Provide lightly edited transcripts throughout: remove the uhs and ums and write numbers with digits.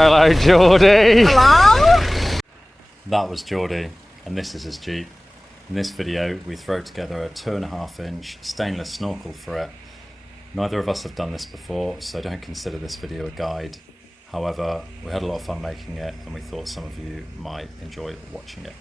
Hello, Geordie. Hello? That was Geordie, and this is his Jeep. In this video, we throw together a 2.5-inch stainless snorkel for it. Neither of us have done this before, so don't consider this video a guide. However, we had a lot of fun making it, and we thought some of you might enjoy watching it.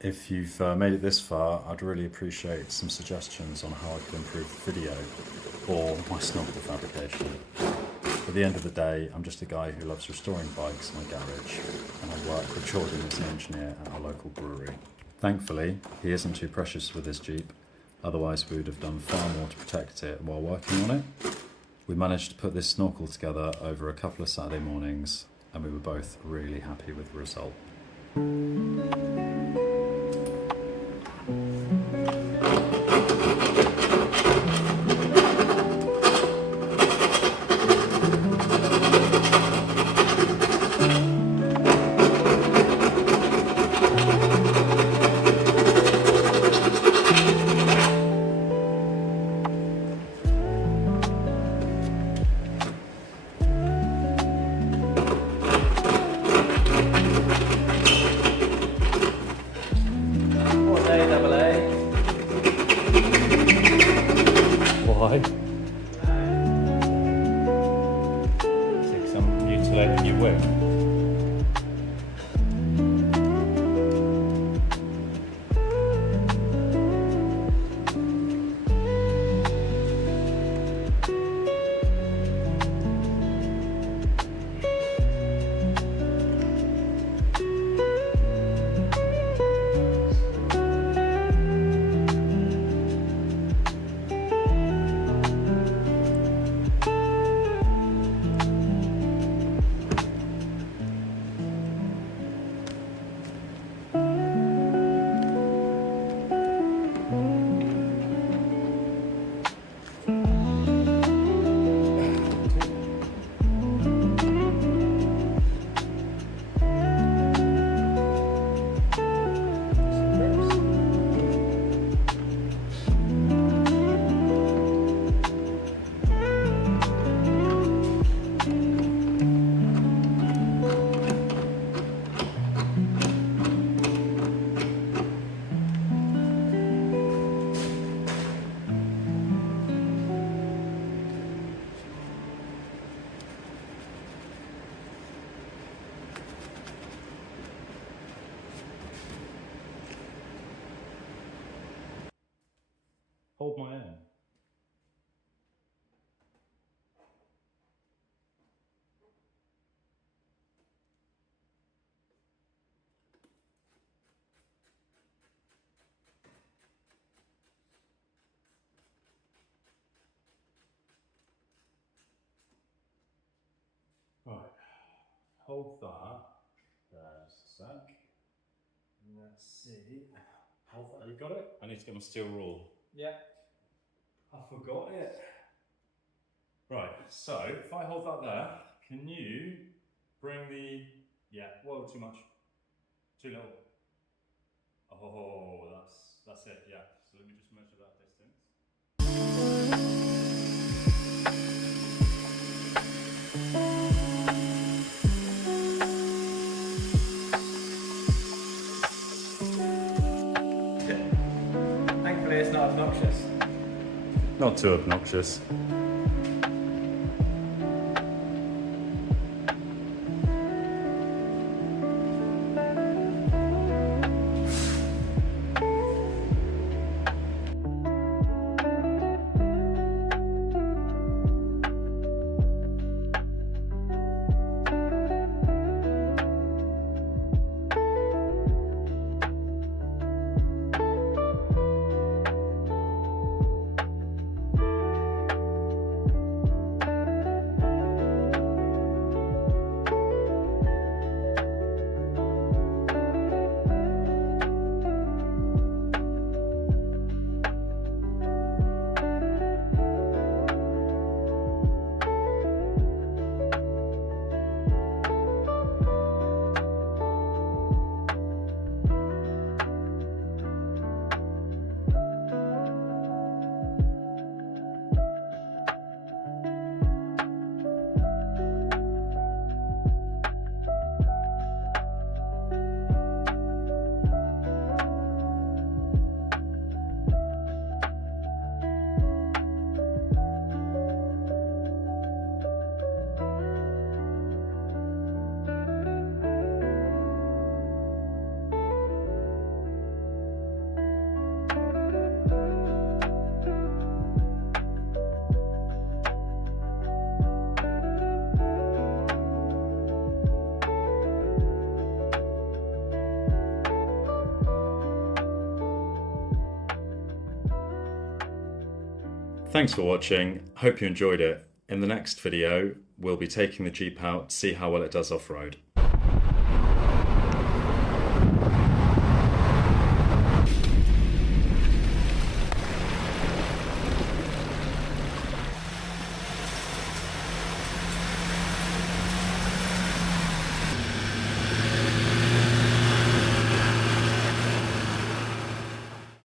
If you've made it this far, I'd really appreciate some suggestions on how I could improve the video or my snorkel fabrication. At the end of the day, I'm just a guy who loves restoring bikes in my garage, and I work with Jordan as an engineer at our local brewery. Thankfully, he isn't too precious with his Jeep, otherwise we would have done far more to protect it while working on it. We managed to put this snorkel together over a couple of Saturday mornings, and we were both really happy with the result. Why? Take some mutilate in your whip. hold my air. Right, hold that. There's a sec. Let's see. Hold that. You got it? I need to get my steel rule. Yeah. I forgot it. Right, so if I hold that there, can you bring the, yeah, whoa, too much. Too little. Oh, that's it, yeah. So let me just measure that distance. Thankfully it's not obnoxious. Not too obnoxious. Thanks for watching, hope you enjoyed it. In the next video, we'll be taking the Jeep out to see how well it does off-road.